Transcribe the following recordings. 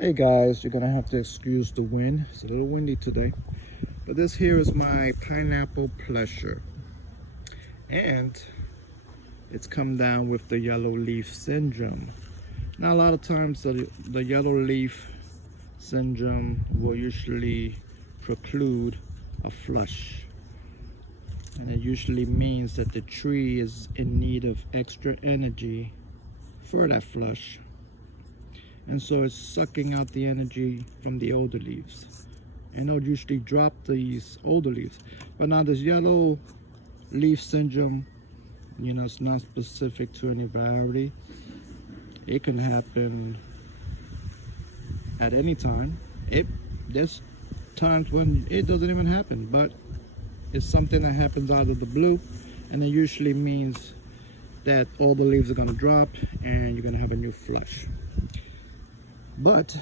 Hey guys, you're gonna have to excuse the wind. It's a little windy today. But this here is my pineapple pleasure. And it's come down with the yellow leaf syndrome. Now a lot of times the yellow leaf syndrome will usually preclude a flush. And it usually means that the tree is in need of extra energy for that flush. And so it's sucking out the energy from the older leaves. And it'll usually drop these older leaves. But now this yellow leaf syndrome, it's not specific to any variety. It can happen at any time. There's times when it doesn't even happen, but it's something that happens out of the blue, and it usually means that all the leaves are gonna drop and you're gonna have a new flush. But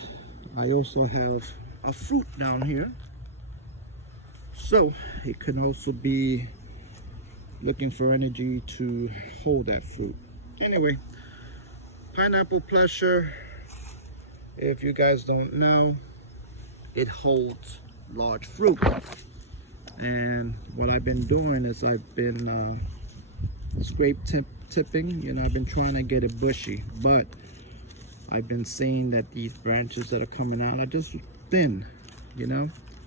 I also have a fruit down here, so it can also be looking for energy to hold that fruit. Anyway, pineapple pleasure, if you guys don't know, it holds large fruit. And what I've been doing is I've been tipping. I've been trying to get it bushy, but I've been seeing that these branches that are coming out are just thin,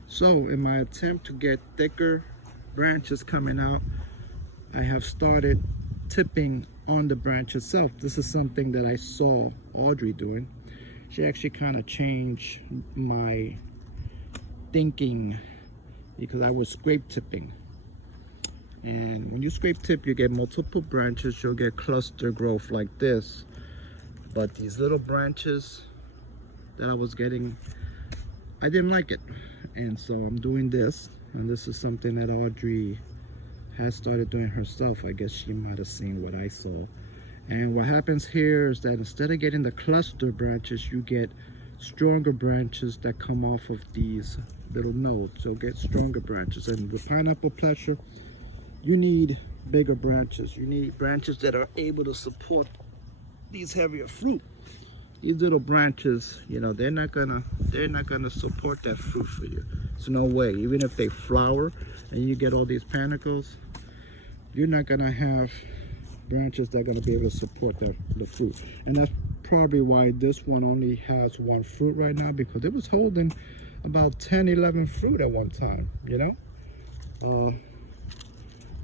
So in my attempt to get thicker branches coming out, I have started tipping on the branch itself. This is something that I saw Audrey doing. She actually kind of changed my thinking because I was scrape tipping. And when you scrape tip, you get multiple branches. You'll get cluster growth like this. But these little branches that I was getting, I didn't like it. And so I'm doing this. And this is something that Audrey has started doing herself. I guess she might have seen what I saw. And what happens here is that instead of getting the cluster branches, you get stronger branches that come off of these little nodes. So get stronger branches. And with pineapple pleasure, you need bigger branches. You need branches that are able to support these heavier fruit. These little branches, they're not gonna support that fruit for you. There's no way. Even if they flower and you get all these panicles, you're not gonna have branches that are gonna be able to support the fruit. And that's probably why this one only has one fruit right now, because it was holding about 10-11 fruit at one time,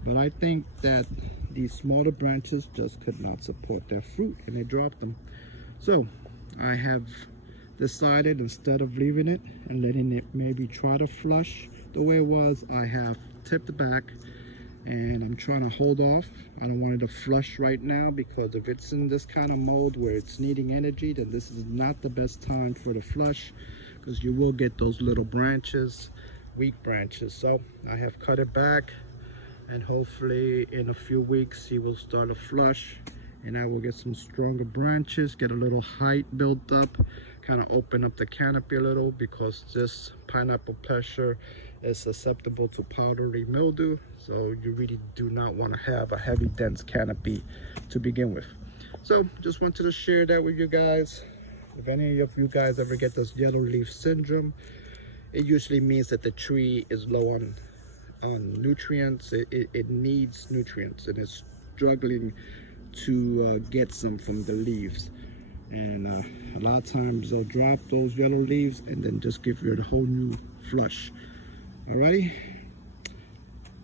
but I think that these smaller branches just could not support their fruit and they dropped them. So I have decided, instead of leaving it and letting it maybe try to flush the way it was, I have tipped back and I'm trying to hold off. I don't want it to flush right now, because if it's in this kind of mode where it's needing energy, then this is not the best time for the flush, because you will get those little branches, weak branches. So I have cut it back, and hopefully in a few weeks he will start a flush and I will get some stronger branches, get a little height built up, kind of open up the canopy a little, because this pineapple pleasure is susceptible to powdery mildew. So you really do not want to have a heavy dense canopy to begin with. So just wanted to share that with you guys. If any of you guys ever get this yellow leaf syndrome, it usually means that the tree is low on nutrients. It needs nutrients and it's struggling to get some from the leaves. And a lot of times they'll drop those yellow leaves and then just give you a whole new flush. Alrighty,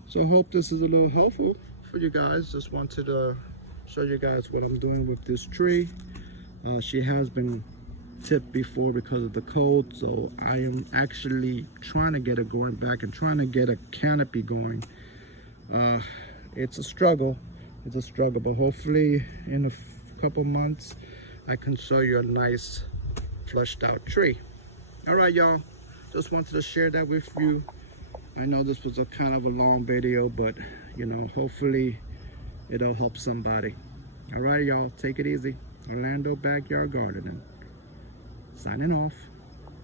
so I hope this is a little helpful for you guys. Just wanted to show you guys what I'm doing with this tree. She has been tipped before because of the cold, so I am actually trying to get it going back and trying to get a canopy going. It's a struggle, but hopefully in a couple months I can show you a nice flushed out tree. All right, y'all, just wanted to share that with you. I know this was a kind of a long video, but hopefully it'll help somebody. All right, y'all, take it easy. Orlando Backyard Gardening signing off.